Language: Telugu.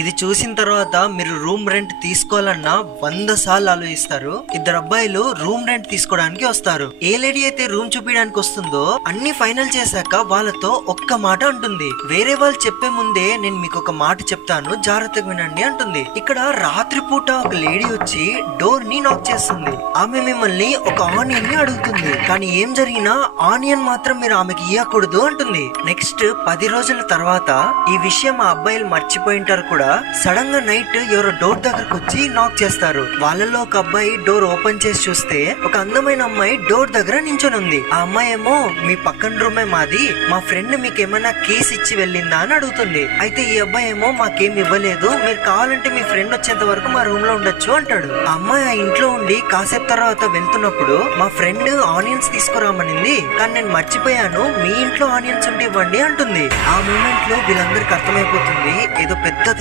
ఇది చూసిన తర్వాత మీరు రూమ్ రెంట్ తీసుకోవాలన్నా 100 సార్లు ఆలోచిస్తారు. ఇద్దరు అబ్బాయిలు రూమ్ రెంట్ తీసుకోవడానికి వస్తారు. ఏ లేడీ అయితే రూమ్ చూపించడానికి వస్తుందో అన్ని ఫైనల్ చేశాక వాళ్ళతో ఒక్క మాట అంటుంది. వేరే వాళ్ళు చెప్పే ముందే నేను మీకు ఒక మాట చెప్తాను, జాగ్రత్తగా వినండి అంటుంది. ఇక్కడ రాత్రిపూట ఒక లేడీ వచ్చి డోర్ ని నాక్ చేస్తుంది. ఆమె మిమ్మల్ని ఒక ఆనియన్ ని అడుగుతుంది. కానీ ఏం జరిగినా ఆనియన్ మాత్రం మీరు ఆమెకి ఇవ్వకూడదు అంటుంది. నెక్స్ట్ 10 రోజుల తర్వాత ఈ విషయం ఆ అబ్బాయిలు మర్చిపోయింటారు కూడా. సడన్ గా నైట్ ఎవరో డోర్ దగ్గరకు వచ్చి నాక్ చేస్తారు. వాళ్ళలో ఒక అబ్బాయి డోర్ ఓపెన్ చేసి చూస్తే ఒక అందమైన అమ్మాయి డోర్ దగ్గర నించొని ఉంది. ఆ అమ్మాయి ఏమో మీ పక్కన రూమే మాది, మా ఫ్రెండ్ మీకు ఏమైనా కేసు ఇచ్చి వెళ్ళిందా అని అడుగుతుంది. అయితే ఈ అబ్బాయి ఏమో మాకేం ఇవ్వలేదు, మీరు కావాలంటే మీ ఫ్రెండ్ వచ్చేంత వరకు మా రూమ్ లో ఉండొచ్చు అంటాడు. ఆ అమ్మాయి ఆ ఇంట్లో ఉండి కాసేపు తర్వాత వెళ్తున్నప్పుడు మా ఫ్రెండ్ ఆనియన్స్ తీసుకురామనింది, కానీ నేను మర్చిపోయాను, మీ ఇంట్లో ఆనియన్స్ ఉంటే ఇవ్వండి అంటుంది. ఆ మూమెంట్ లో వీళ్ళందరికి అర్థమైపోతుంది ఏదో పెద్ద